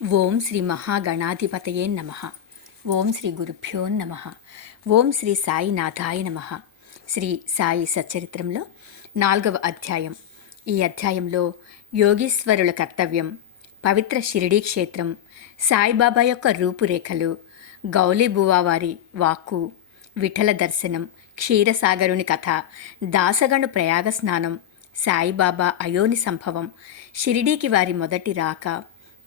ఓం శ్రీ మహాగణాధిపతయే నమ. ఓం శ్రీ గురుభ్యో నమ. ఓం శ్రీ సాయినాథాయ నమ. శ్రీ సాయి సచ్చరిత్రంలో 4వ అధ్యాయం. ఈ అధ్యాయంలో యోగీశ్వరుల కర్తవ్యం, పవిత్ర షిరిడీ క్షేత్రం, సాయిబాబా యొక్క రూపురేఖలు, గౌలీబువా వారి వాక్కు, విఠల దర్శనం, క్షీరసాగరుని కథ, దాసగణు ప్రయాగ స్నానం, సాయిబాబా అయోని సంభవం, షిరిడీకి వారి మొదటి రాక,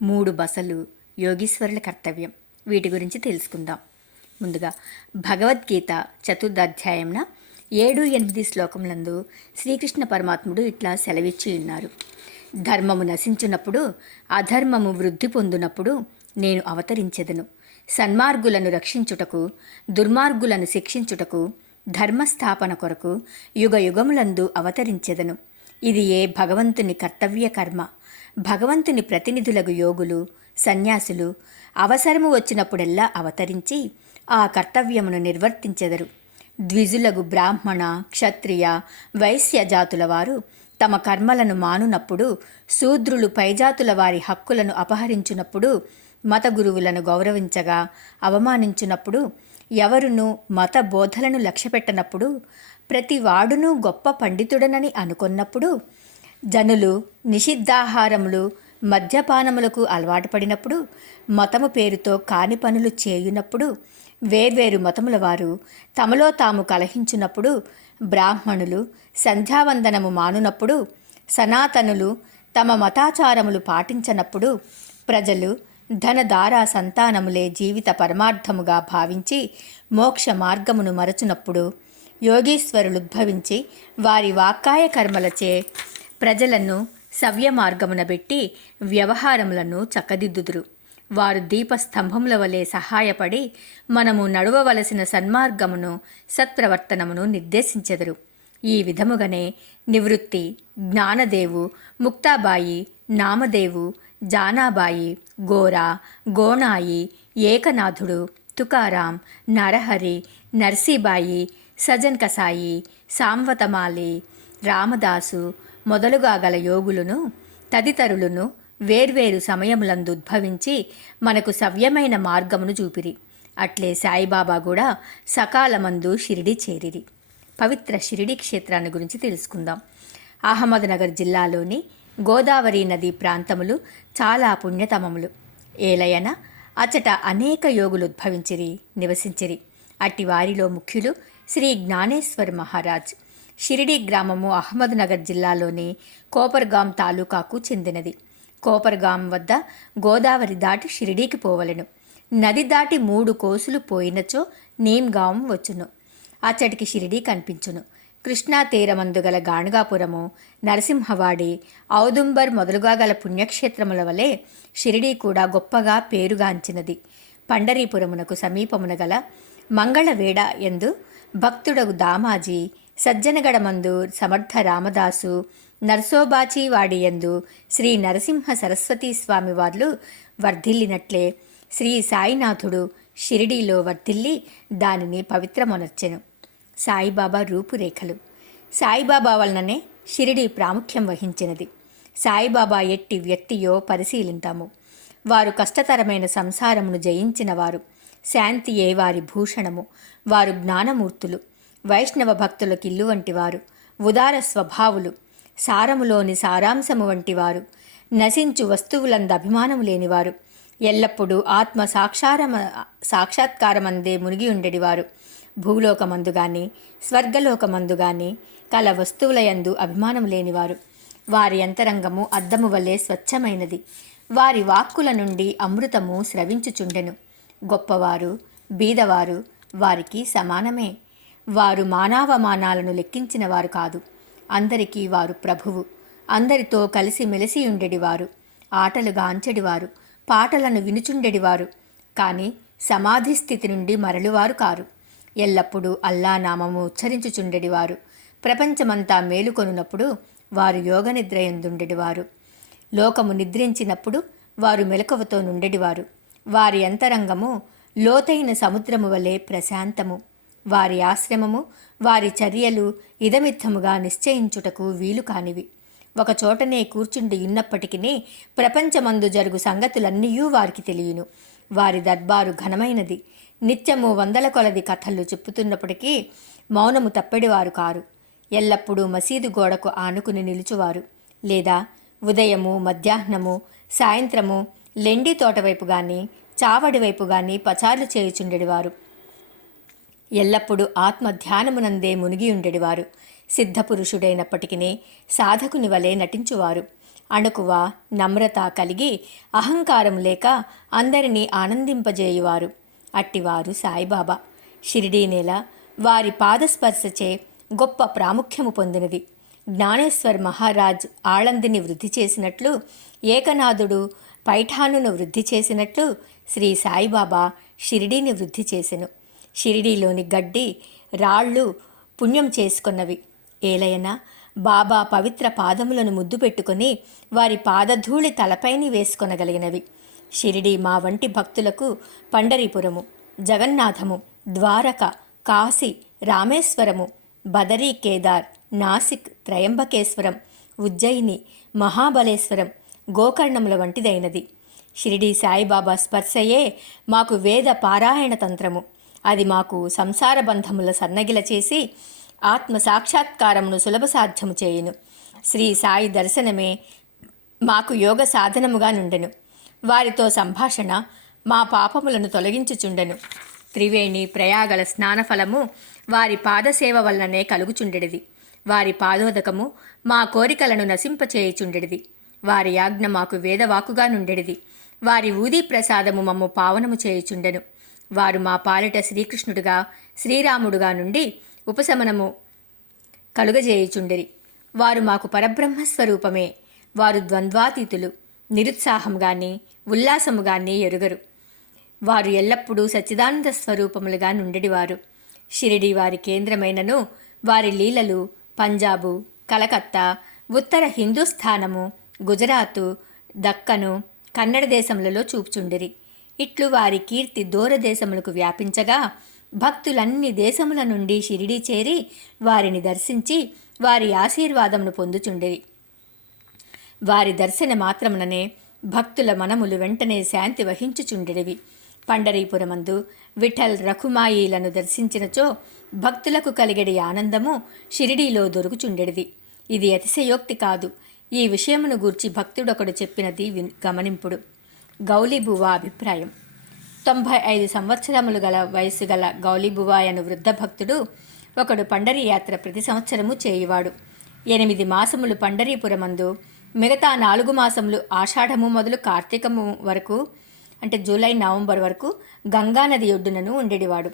3 బసలు, యోగీశ్వరుల కర్తవ్యం, వీటి గురించి తెలుసుకుందాం. ముందుగా భగవద్గీత 4వ అధ్యాయంన 7-8 శ్లోకములందు శ్రీకృష్ణ పరమాత్ముడు ఇట్లా సెలవిచ్చి ఉన్నారు. ధర్మము నశించునప్పుడు, అధర్మము వృద్ధి పొందునప్పుడు నేను అవతరించెదను. సన్మార్గులను రక్షించుటకు, దుర్మార్గులను శిక్షించుటకు, ధర్మస్థాపన కొరకు యుగ యుగములందు అవతరించెదను. ఇది ఏ భగవంతుని కర్తవ్య కర్మ. భగవంతుని ప్రతినిధులకు యోగులు, సన్యాసులు అవసరము వచ్చినప్పుడెల్లా అవతరించి ఆ కర్తవ్యమును నిర్వర్తించెదరు. ద్విజులగు బ్రాహ్మణ, క్షత్రియ, వైశ్య జాతుల వారు తమ కర్మలను మానునప్పుడు, శూద్రులు పైజాతుల వారి హక్కులను అపహరించునప్పుడు, మత గురువులను గౌరవించగా అవమానించునప్పుడు, ఎవరునూ మత బోధలను లక్ష్యపెట్టనప్పుడు, ప్రతి వాడునూ గొప్ప పండితుడనని అనుకొన్నప్పుడు, జనులు నిషిద్ధాహారములు, మద్యపానములకు అలవాటు పడినప్పుడు, మతము పేరుతో కాని పనులు చేయునప్పుడు, వేర్వేరు మతముల వారు తమలో తాము కలహించునప్పుడు, బ్రాహ్మణులు సంధ్యావందనము మానునప్పుడు, సనాతనులు తమ మతాచారములు పాటించనప్పుడు, ప్రజలు ధనధారా సంతానములే జీవిత పరమార్థముగా భావించి మోక్ష మార్గమును మరచునప్పుడు, యోగీశ్వరులుద్భవించి వారి వాక్కాయ కర్మలచే ప్రజలను సవ్య మార్గమున పెట్టి వ్యవహారములను చక్కదిద్దుదురు. వారు దీపస్తంభముల వలె సహాయపడి మనము నడవవలసిన సన్మార్గమును, సత్ప్రవర్తనమును నిర్దేశించెదరు. ఈ విధముగానే నివృత్తి, జ్ఞానదేవు, ముక్తాబాయి, నామదేవు, జానాబాయి, గోరా, గోణాయి, ఏకనాథుడు, తుకారాం, నరహరి, నర్సీబాయి, సజన్ కసాయి, సాంవతమాలి, రామదాసు మొదలుగా గల యోగులను తదితరులను వేర్వేరు సమయములందు ఉద్భవించి మనకు సవ్యమైన మార్గమును చూపిరి. అట్లే సాయిబాబా కూడా సకాలమందు షిరిడి చేరిరి. పవిత్ర షిరిడి క్షేత్రాన్ని గురించి తెలుసుకుందాం. అహ్మద్నగర్ జిల్లాలోని గోదావరి నది ప్రాంతములు చాలా పుణ్యతమములు. ఏలయన అచట అనేక యోగులు ఉద్భవించిరి, నివసించిరి. అట్టి వారిలో ముఖ్యులు శ్రీ జ్ఞానేశ్వర్ మహారాజ్. షిరిడి గ్రామము అహ్మద్నగర్ జిల్లాలోని కోపర్గాం తాలూకాకు చెందినది. కోపర్గాం వద్ద గోదావరి దాటి షిరిడీకి పోవలెను. నది దాటి 3 కోసులు పోయినచో నీమ్గాం వచ్చును. అచ్చటికి షిరిడీ కనిపించును. కృష్ణా తీరమందు గల గాణగాపురము, నరసింహవాడి, ఔదుంబర్ మొదలుగా గల పుణ్యక్షేత్రముల వలె షిరిడీ కూడా గొప్పగా పేరుగాంచినది. పండరీపురమునకు సమీపమున గల మంగళవేడ యందు భక్తుడగు దామాజీ, సజ్జనగడమందు సమర్థ రామదాసు, నర్సోబాచివాడియందు శ్రీ నరసింహ సరస్వతీ స్వామి వార్లు వర్ధిల్లినట్లే శ్రీ సాయినాథుడు షిరిడీలో వర్ధిల్లి దానిని పవిత్రమొనర్చెను. సాయిబాబా రూపురేఖలు. సాయిబాబా వలననే షిరిడీ ప్రాముఖ్యం వహించినది. సాయిబాబా ఎట్టి వ్యక్తియో పరిశీలింతాము. వారు కష్టతరమైన సంసారమును జయించిన వారు. శాంతియే వారి భూషణము. వారు జ్ఞానమూర్తులు, వైష్ణవ భక్తులకు ఇల్లు వంటివారు, ఉదార స్వభావులు, సారములోని సారాంశము వంటివారు, నశించు వస్తువులందు అభిమానము లేనివారు, ఎల్లప్పుడూ ఆత్మ సాక్షాత్కారమందే మునిగి ఉండేవారు. భూలోకమందు గాని స్వర్గలోకమందు గాని కల వస్తువులయందు అభిమానం లేనివారు. వారి అంతరంగము అద్దము వలె స్వచ్ఛమైనది. వారి వాక్కుల నుండి అమృతము స్రవించుచుండెను. గొప్పవారు, బీదవారు వారికి సమానమే. వారు మానవమానాలను లెక్కించిన వారు కాదు. అందరికీ వారు ప్రభువు. అందరితో కలిసి మెలిసి ఉండేడివారు. ఆటలు గాంచెడివారు, పాటలను వినుచుండెడివారు. కానీ సమాధి స్థితి నుండి మరలువారు కారు. ఎల్లప్పుడూ అల్లా నామము ఉచ్చరించుచుండెడివారు. ప్రపంచమంతా మేలుకొనున్నప్పుడు వారు యోగనిద్రయందుండెడివారు. లోకము నిద్రించినప్పుడు వారు మెలకువతో నుండెడివారు. వారి అంతరంగము లోతైన సముద్రము వలె ప్రశాంతము. వారి ఆశ్రమము, వారి చర్యలు ఇదమిత్తముగా నిశ్చయించుటకు వీలు కానివి. ఒకచోటనే కూర్చుండి ఉన్నప్పటికీ ప్రపంచమందు జరుగు సంగతులన్నీయూ వారికి తెలియను. వారి దర్బారు ఘనమైనది. నిత్యము వందల కొలది కథలు చెప్పుతున్నప్పటికీ మౌనము తప్పెడివారు కారు. ఎల్లప్పుడూ మసీదు గోడకు ఆనుకుని నిలుచువారు, లేదా ఉదయము, మధ్యాహ్నము, సాయంత్రము లెండి తోటవైపు గాని చావడి వైపు గాని పచార్లు చేయుచుండెడివారు. ఎల్లప్పుడూ ఆత్మ ధ్యానమునందే మునిగి ఉండెడివారు. సిద్ధపురుషుడైనప్పటికీ సాధకుని వలె నటించువారు. అణుకువ, నమ్రత కలిగి అహంకారం లేక అందరినీ ఆనందింపజేయువారు. అట్టివారు సాయిబాబా. షిరిడీ నేల వారి పాదస్పర్శచే గొప్ప ప్రాముఖ్యము పొందినది. జ్ఞానేశ్వర్ మహారాజ్ ఆళందిని వృద్ధి చేసినట్లు, ఏకనాథుడు పైఠానును వృద్ధి చేసినట్లు శ్రీ సాయిబాబా షిరిడీని వృద్ధి చేసెను. షిరిడీలోని గడ్డి రాళ్ళు పుణ్యం చేసుకున్నవి. ఏలయనా బాబా పవిత్ర పాదములను ముద్దు పెట్టుకొని వారి పాదధూళి తలపైని వేసుకొనగలిగినవి. షిరిడీ మా వంటి భక్తులకు పండరీపురము, జగన్నాథము, ద్వారక, కాశీ, రామేశ్వరము, బదరీ కేదార్, నాసిక్, త్రయంబకేశ్వరం, ఉజ్జయిని, మహాబలేశ్వరం, గోకర్ణముల వంటిదైనది. షిరిడీ సాయిబాబా స్పర్శయే మాకు వేద పారాయణ తంత్రము. అది మాకు సంసార బంధముల సన్నగిల చేసి ఆత్మ సాక్షాత్కారమును సులభ సాధ్యము చేయును. శ్రీ సాయి దర్శనమే మాకు యోగ సాధనముగా నుండెను. వారితో సంభాషణ మా పాపములను తొలగించుచుండెను. త్రివేణి ప్రయాగల స్నానఫలము వారి పాదసేవ వలననే కలుగుచుండెడిది. వారి పాదోదకము మా కోరికలను నశింపచేయుచుండెడిది. వారి ఆజ్ఞ మాకు వేదవాకుగా నుండెడిది. వారి ఊదీ ప్రసాదము మమ్ము పావనము చేయుచుండెను. వారు మా పాలిట శ్రీకృష్ణుడుగా, శ్రీరాముడుగా నుండి ఉపశమనము కలుగజేయుచుండిరి. వారు మాకు పరబ్రహ్మస్వరూపమే. వారు ద్వంద్వాతీతులు. నిరుత్సాహం గాని ఉల్లాసము గాని ఎరుగరు. వారు ఎల్లప్పుడూ సచ్చిదానంద స్వరూపములుగా నుండివారు. షిరిడి వారి కేంద్రమైనను వారి లీలలు పంజాబు, కలకత్తా, ఉత్తర హిందూస్థానము, గుజరాతు, దక్కను, కన్నడ దేశములలో చూపుచుండిరి. ఇట్లు వారి కీర్తి దూరదేశములకు వ్యాపించగా భక్తులన్ని దేశముల నుండి షిరిడీ చేరి వారిని దర్శించి వారి ఆశీర్వాదమును పొందుచుండిరి. వారి దర్శన మాత్రముననే భక్తుల మనములు వెంటనే శాంతి వహించుచుండెడివి. పండరీపురమందు విఠల్ రఖుమాయిలను దర్శించినచో భక్తులకు కలిగడి ఆనందము షిరిడీలో దొరుకుచుండెడిది. ఇది అతిశయోక్తి కాదు. ఈ విషయమును గూర్చి భక్తుడొకడు చెప్పినది గమనింపుడు. గౌలీబువా అభిప్రాయం. 95 సంవత్సరములు గల వయసు గల గౌలీబువా అను వృద్ధ భక్తుడు ఒకడు పండరీ యాత్ర ప్రతి సంవత్సరము చేయువాడు. 8 మాసములు పండరీపురమందు, మిగతా 4 మాసములు ఆషాఢము మొదలు కార్తీకము వరకు, అంటే జూలై నవంబర్ వరకు గంగానది ఒడ్డునను ఉండేవాడు.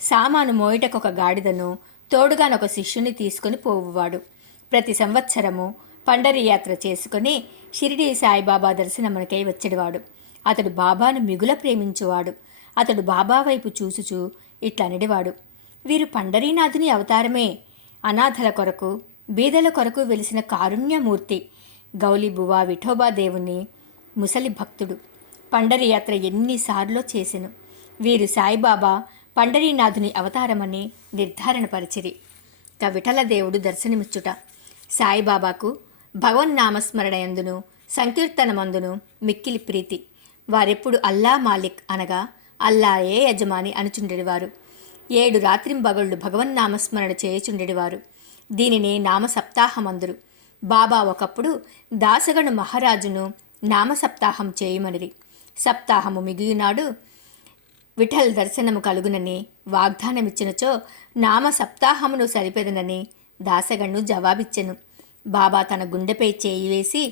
సామాను మోయిటకొక గాడిదను తోడుగానొక శిష్యుని తీసుకుని పోవువాడు. ప్రతి సంవత్సరము పండరీ యాత్ర చేసుకుని షిరిడీ సాయిబాబా దర్శనమునకై వచ్చేవాడు. అతడు బాబాను మిగుల ప్రేమించువాడు. అతడు బాబా వైపు చూచుచూ ఇట్లనడివాడు: వీరు పండరీనాథుని అవతారమే. అనాథల కొరకు, బీదల కొరకు వెలిసిన కారుణ్యమూర్తి. గౌలీబువా విఠోబా దేవుని ముసలి భక్తుడు. పండరీ యాత్ర ఎన్నిసార్లో చేసెను. వీరు సాయిబాబా పండరీనాథుని అవతారమని నిర్ధారణపరిచిరి. విఠలదేవుడు దర్శనమిచ్చుట. సాయిబాబాకు భగవన్నామస్మరణయందును సంకీర్తనమందును మిక్కిలి ప్రీతి. వారెప్పుడు అల్లా మాలిక్ అనగా అల్లాయే యజమాని అనుచుండెడివారు. 7 రాత్రింబగళ్ళు భగవన్నామస్మరణ చేయుచుండెడివారు. దీనిని నామసప్తాహమందురు. బాబా ఒకప్పుడు దాసగను మహారాజును నామసప్తాహం చేయుమనిరి. సప్తాహము మిగిలినాడు విఠల్ దర్శనము కలుగునని వాగ్దానమిచ్చినచో నామ సప్తాహమును సరిపెదనని దాసగణ్ణు జవాబిచ్చెను. బాబా తన గుండెపై చేయి వేసి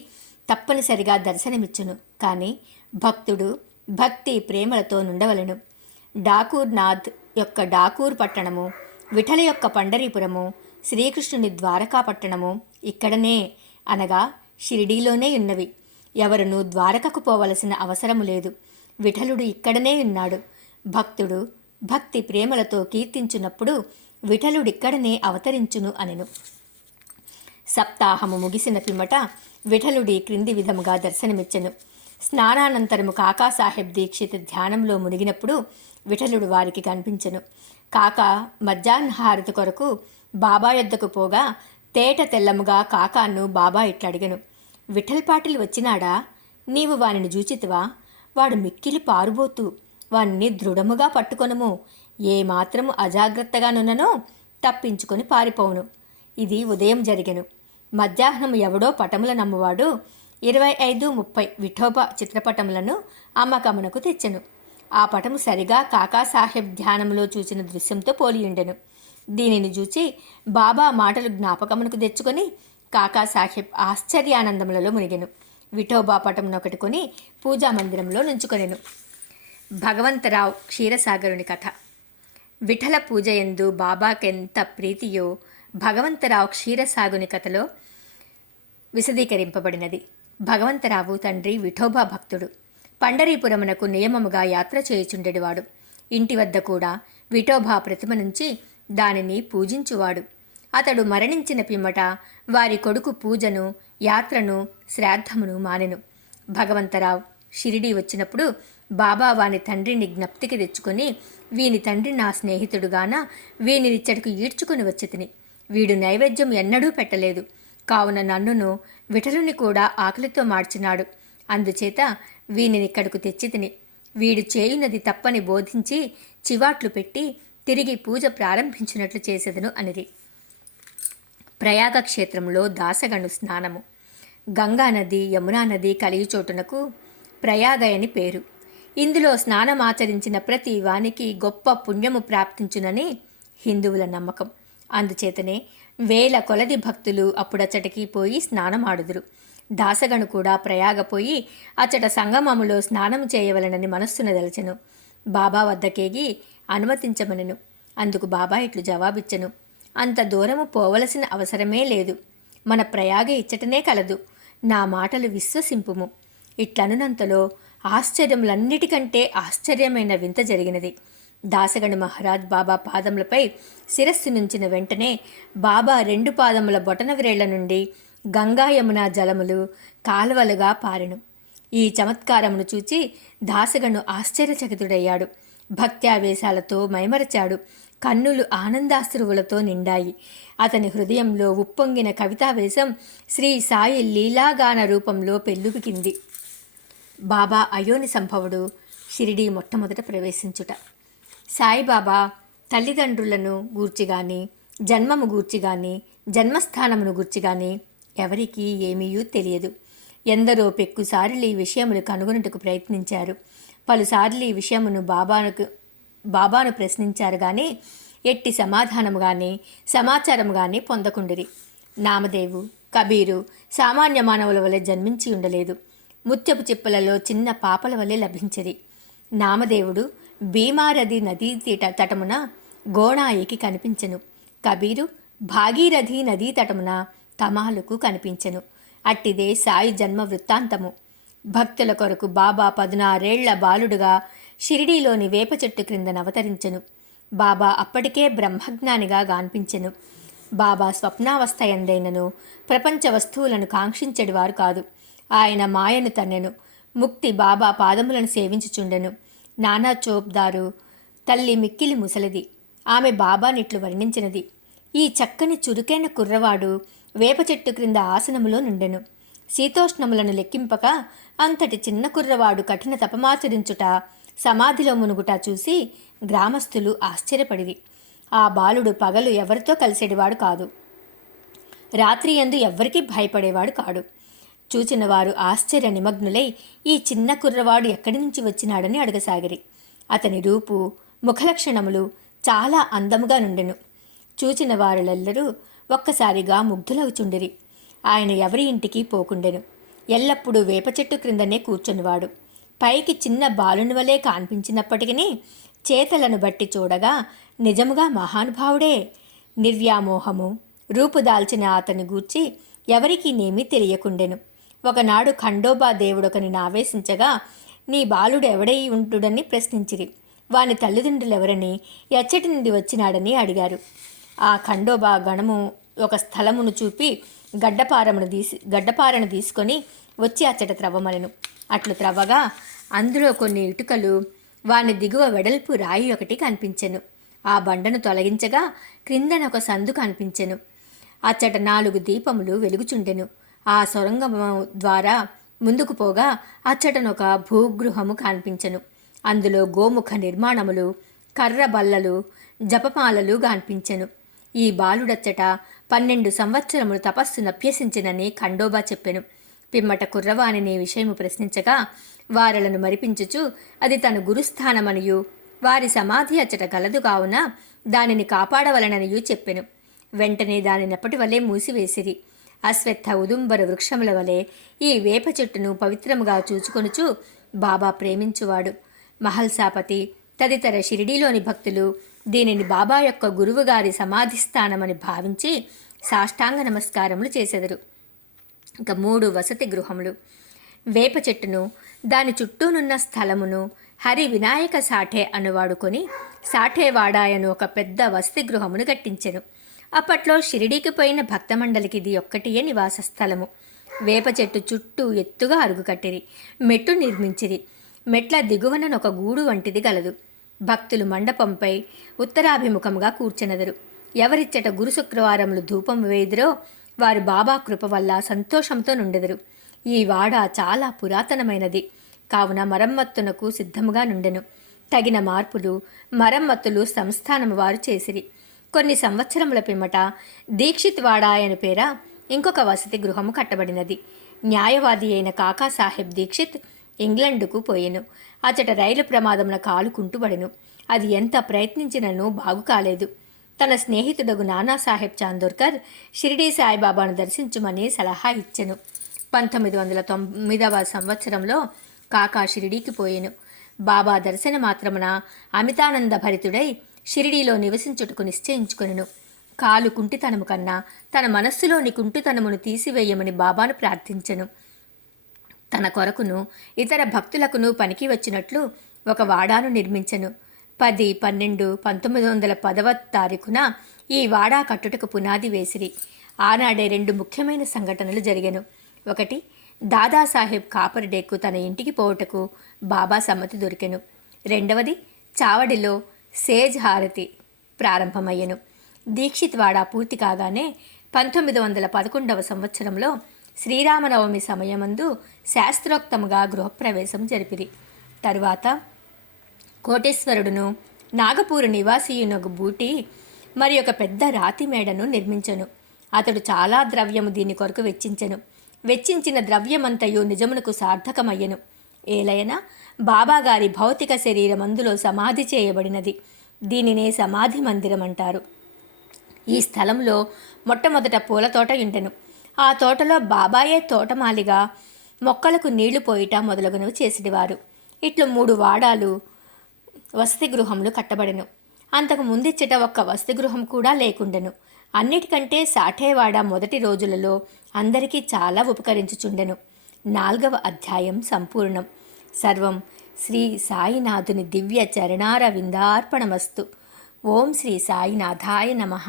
తప్పనిసరిగా దర్శనమిచ్చును. కానీ భక్తుడు భక్తి ప్రేమలతో నుండవలెను. డాకూర్నాథ్ యొక్క డాకూర్ పట్టణము, విఠల యొక్క పండరీపురము, శ్రీకృష్ణుని ద్వారకా పట్టణము ఇక్కడనే అనగా షిరిడీలోనే ఉన్నవి. ఎవరునూ ద్వారకకు పోవలసిన అవసరము లేదు. విఠలుడు ఇక్కడనే ఉన్నాడు. భక్తుడు భక్తి ప్రేమలతో కీర్తించున్నప్పుడు విఠలుడిక్కడనే అవతరించును అనెను. సప్తాహము ముగిసిన పిమ్మట విఠలుడి క్రింది విధముగా దర్శనమిచ్చెను. స్నానానంతరము కాకాసాహెబ్ దీక్షిత్ ధ్యానంలో మునిగినప్పుడు విఠలుడు వారికి కనిపించెను. కాకా మధ్యాహ్నహారతి కొరకు బాబా యొద్దకు పోగా తేట తెల్లముగా కాకాను బాబా ఇట్లడిగెను. విఠల్పాటిల్ వచ్చినాడా? నీవు వానిని జూచితివా? వాడు మిక్కిలి పారుబోతూ, వానిని దృఢముగా పట్టుకొనుము. ఏమాత్రము అజాగ్రత్తగానున్ననో తప్పించుకొని పారిపోవును. ఇది ఉదయం జరిగెను. మధ్యాహ్నం ఎవడో పటముల నమ్మువాడు 25-30 విఠోబా చిత్రపటములను అమ్మకమునకు తెచ్చెను. ఆ పటము సరిగా కాకాసాహెబ్ ధ్యానంలో చూచిన దృశ్యంతో పోలియుండెను. దీనిని చూచి బాబా మాటలు జ్ఞాపకమునకు తెచ్చుకొని కాకాసాహెబ్ ఆశ్చర్యానందములలో మునిగెను. విఠోబా పటమునొకటి కొని పూజామందిరంలో నుంచుకొనెను. భగవంతరావు క్షీరసాగరుని కథ. విఠల పూజయందు బాబాకెంత ప్రీతియో భగవంతరావు క్షీరసాగుని కథలో విశదీకరింపబడినది. భగవంతరావు తండ్రి విఠోబా భక్తుడు. పండరీపురమునకు నియమముగా యాత్ర చేయుచుండెడివాడు. ఇంటి వద్ద కూడా విఠోబా ప్రతిమ నుంచి దానిని పూజించువాడు. అతడు మరణించిన పిమ్మట వారి కొడుకు పూజను, యాత్రను, శ్రాద్ధమును మానెను. భగవంతరావు షిరిడీ వచ్చినప్పుడు బాబా వాని తండ్రిని జ్ఞప్తికి తెచ్చుకొని, వీని తండ్రి నా స్నేహితుడుగాన వీనినిచ్చటకు ఈడ్చుకుని వచ్చితిని. వీడు నైవేద్యం ఎన్నడూ పెట్టలేదు. కావున నన్నును విఠలుని కూడా ఆకలితో మార్చినాడు. అందుచేత వీనినిక్కడకు తెచ్చితిని. వీడు చేయునది తప్పని బోధించి చివాట్లు పెట్టి తిరిగి పూజ ప్రారంభించినట్లు చేసేదను అనిది. ప్రయాగ క్షేత్రంలో దాసగను స్నానము. గంగానది, యమునా నది కలియుచోటునకు ప్రయాగయని పేరు. ఇందులో స్నానమాచరించిన ప్రతి వానికి గొప్ప పుణ్యము ప్రాప్తించునని హిందువుల నమ్మకం. అందుచేతనే వేల కొలది భక్తులు అప్పుడచ్చటికి పోయి స్నానమాడుదురు. దాసగను కూడా ప్రయాగపోయి అచ్చట సంగమములో స్నానం చేయవలనని మనస్సున దలచెను. బాబా వద్దకేగి అనుమతించమనెను. అందుకు బాబా ఇట్లు జవాబిచ్చెను. అంత దూరము పోవలసిన అవసరమే లేదు. మన ప్రయాగ ఇచ్చటనే కలదు. నా మాటలు విశ్వసింపుము. ఇట్లనునంతలో ఆశ్చర్యములన్నిటికంటే ఆశ్చర్యమైన వింత జరిగినది. దాసగణ మహారాజ్ బాబా పాదములపై శిరస్సు నుంచిన వెంటనే బాబా 2 పాదముల బొటన వ్రేళ్ల నుండి గంగా యమునా జలములు కాలువలుగా పారెను. ఈ చమత్కారమును చూచి దాసగను ఆశ్చర్యచకితుడయ్యాడు. భక్త్యావేశాలతో మైమరచాడు. కన్నులు ఆనందాశ్రువులతో నిండాయి. అతని హృదయంలో ఉప్పొంగిన కవితావేశం శ్రీ సాయి లీలాగాన రూపంలో పెళ్ళుబికింది. బాబా అయోని సంభవుడు షిరిడీ మొట్టమొదట ప్రవేశించుట. సాయిబాబా తల్లిదండ్రులను గూర్చిగాని, జన్మము గూర్చిగాని, జన్మస్థానమును గూర్చిగాని ఎవరికీ ఏమీయూ తెలియదు. ఎందరో పెక్కుసార్లు ఈ విషయమును కనుగొనుటకు ప్రయత్నించారు. పలుసార్లు ఈ విషయమును బాబాను ప్రశ్నించారు గాని ఎట్టి సమాధానము గాని సమాచారము గాని పొందకుండిరి. నామదేవు, కబీరు సామాన్య మానవుల వలె జన్మించి ఉండలేదు. ముత్యపు చిప్పలలో చిన్న పాపల వలె లభించిరి. నామదేవుడు భీమారథి నదీ తటమున గోణాయికి కనిపించెను. కబీరు భాగీరథి నదీ తటమున కమాలుకు కనిపించెను. అట్టిదే సాయి జన్మ వృత్తాంతము. భక్తుల కొరకు బాబా 16 ఏళ్ల బాలుడుగా షిరిడీలోని వేప చెట్టు క్రింద అవతరించెను. బాబా అప్పటికే బ్రహ్మజ్ఞానిగా గాన్పించెను. బాబా స్వప్నావస్థ ఎందైనను ప్రపంచ వస్తువులను కాంక్షించెడివారు కాదు. ఆయన మాయను తన్నెను. ముక్తి బాబా పాదములను సేవించుచుండెను. నానా చోప్దారు తల్లి మిక్కిలి ముసలిది. ఆమె బాబానిట్లు వర్ణించినది. ఈ చక్కని చురుకైన కుర్రవాడు వేప చెట్టు క్రింద ఆసనములో నుండెను. శీతోష్ణములను లెక్కింపక అంతటి చిన్న కుర్రవాడు కఠిన తపమాచరించుట, సమాధిలో మునుగుట చూసి గ్రామస్తులు ఆశ్చర్యపడిరి. ఆ బాలుడు పగలు ఎవరితో కలిసేటివాడు కాదు. రాత్రి యందు ఎవ్వరికీ భయపడేవాడు కాడు. చూచిన వారు ఆశ్చర్య నిమగ్నులై ఈ చిన్న కుర్రవాడు ఎక్కడి నుంచి వచ్చినాడని అడగసాగిరి. అతని రూపు, ముఖలక్షణములు చాలా అందముగా నుండెను. చూచిన వారులెల్లరూ ఒక్కసారిగా ముగ్ధులవుచుండిరి. ఆయన ఎవరి ఇంటికి పోకుండెను. ఎల్లప్పుడూ వేప చెట్టు క్రిందనే కూర్చునివాడు. పైకి చిన్న బాలుని వలె కాన్పించినప్పటికీ చేతలను బట్టి చూడగా నిజముగా మహానుభావుడే. నిర్వ్యామోహము రూపుదాల్చిన అతని గూర్చి ఎవరికీ నేమీ తెలియకుండెను. ఒకనాడు ఖండోబా దేవుడొకని ఆవేశించగా, నీ బాలుడు ఎవడై ఉంటుడని ప్రశ్నించిరి. వాని తల్లిదండ్రులెవరని, ఎచ్చటి నుండి వచ్చినాడని అడిగారు. ఆ ఖండోబా గణము ఒక స్థలమును చూపి గడ్డపారను తీసుకొని వచ్చి అచ్చట త్రవ్వమనెను. అట్లు త్రవ్వగా అందులో కొన్ని ఇటుకలు, వాని దిగువ వెడల్పు రాయి ఒకటి కనిపించెను. ఆ బండను తొలగించగా క్రిందన ఒక సందు కనిపించెను. అచ్చట 4 దీపములు వెలుగుచుండెను. ఆ సొరంగము ద్వారా ముందుకు పోగా అచ్చటనొక భూగృహము కనిపించెను. అందులో గోముఖ నిర్మాణములు, కర్ర బల్లలు, జపమాలలు కనిపించెను. ఈ బాలుడచ్చట 12 సంవత్సరములు తపస్సునభ్యసించినని ఖండోబా చెప్పెను. పిమ్మట కుర్రవాణిని విషయము ప్రశ్నించగా వారలను మరిపించుచు అది తన గురుస్థానమనియు వారి సమాధి అచ్చట గలదు కావున దానిని కాపాడవలననియు చెప్పెను. వెంటనే దానినప్పటి వలె మూసివేసిరి. అశ్వత్థ ఉదుంబర వృక్షముల వలె ఈ వేప చెట్టును పవిత్రముగా చూచుకొనుచు బాబా ప్రేమించువాడు. మహల్సాపతి తదితర షిరిడీలోని భక్తులు దీనిని బాబా యొక్క గురువుగారి సమాధి స్థానమని భావించి సాష్టాంగ నమస్కారములు చేసెదరు. ఇంకా 3 వసతి గృహములు. వేప చెట్టును దాని చుట్టూనున్న స్థలమును హరి వినాయక సాఠే అనువాడుకొని సాఠేవాడాయను ఒక పెద్ద వసతి గృహమును కట్టించెను. అప్పట్లో షిరిడీకి పోయిన భక్తమండలికి ఇది ఒక్కటియే నివాస స్థలము. వేప చెట్టు చుట్టూ ఎత్తుగా అరుగు కట్టిరి, మెట్టు నిర్మించిరి. మెట్ల దిగువనొక గూడు వంటిది గలదు. భక్తులు మండపంపై ఉత్తరాభిముఖంగా కూర్చెనెదరు. ఎవరిచ్చట గురు శుక్రవారములు ధూపం వేయుదురో వారు బాబా కృప వల్ల సంతోషంతో నుండెదరు. ఈ వాడ చాలా పురాతనమైనది కావున మరమ్మత్తునకు సిద్ధముగా నుండెను. తగిన మార్పులు మరమ్మత్తులు సంస్థానము వారు చేసిరి. కొన్ని సంవత్సరముల పిమ్మట దీక్షిత్ వాడాయని పేర ఇంకొక వసతి గృహము కట్టబడినది. న్యాయవాది అయిన కాకాసాహెబ్ దీక్షిత్ ఇంగ్లండుకు పోయెను. అచట రైలు ప్రమాదమున కాలు కుంటుబడెను. అది ఎంత ప్రయత్నించినను బాగు కాలేదు. తన స్నేహితుడగు నానాసాహెబ్ చాందోర్కర్ షిరిడీ సాయిబాబాను దర్శించుమని సలహా ఇచ్చెను. 1909వ సంవత్సరంలో కాకా షిరిడీకి పోయెను. బాబా దర్శన మాత్రమున అమితానంద భరితుడై షిరిడీలో నివసించుటకు నిశ్చయించుకొనెను. కాలు కుంటితనము కన్నా తన మనస్సులోని కుంటితనమును తీసివేయమని బాబాను ప్రార్థించెను. తన కొరకును ఇతర భక్తులకును పనికి వచ్చినట్లు ఒక వాడాను నిర్మించెను. 10-12-1910 ఈ వాడా కట్టుటకు పునాది వేసిరి. ఆనాడే 2 ముఖ్యమైన సంఘటనలు జరిగెను. ఒకటి, దాదాసాహెబ్ కాపర్డేకు తన ఇంటికి పోవుటకు బాబా సమ్మతి దొరికెను. రెండవది, చావడిలో సేజ్ హారతి ప్రారంభమయ్యెను. దీక్షిత్ వాడా పూర్తి కాగానే 1911వ సంవత్సరంలో శ్రీరామనవమి సమయమందు శాస్త్రోక్తముగా గృహప్రవేశం జరిపిరి. తరువాత కోటేశ్వరుడును నాగపూరు నివాసియునగు బూటి మరి ఒక పెద్ద రాతి మేడను నిర్మించెను. అతడు చాలా ద్రవ్యము దీని కొరకు వెచ్చించెను. వెచ్చించిన ద్రవ్యమంతయు నిజమునకు సార్థకమయ్యెను. ఏలయన బాబాగారి భౌతిక శరీరం అందులో సమాధి చేయబడినది. దీనినే సమాధి మందిరం అంటారు. ఈ స్థలంలో మొట్టమొదట పూల తోట ఉండెను. ఆ తోటలో బాబాయే తోటమాలిగా మొక్కలకు నీళ్లు పోయిట మొదలగునవి చేసిడివారు. ఇట్లు 3 వాడాలు వసతి గృహములు కట్టబడెను. అంతకు ముందిచ్చట ఒక్క వసతి గృహం కూడా లేకుండెను. అన్నిటికంటే సాఠేవాడ మొదటి రోజులలో అందరికీ చాలా ఉపకరించుచుండెను. 4వ అధ్యాయం సంపూర్ణం. సర్వం శ్రీ సాయినాథుని దివ్య చరణార విందార్పణమస్తు. ఓం శ్రీ సాయినాథాయ నమః.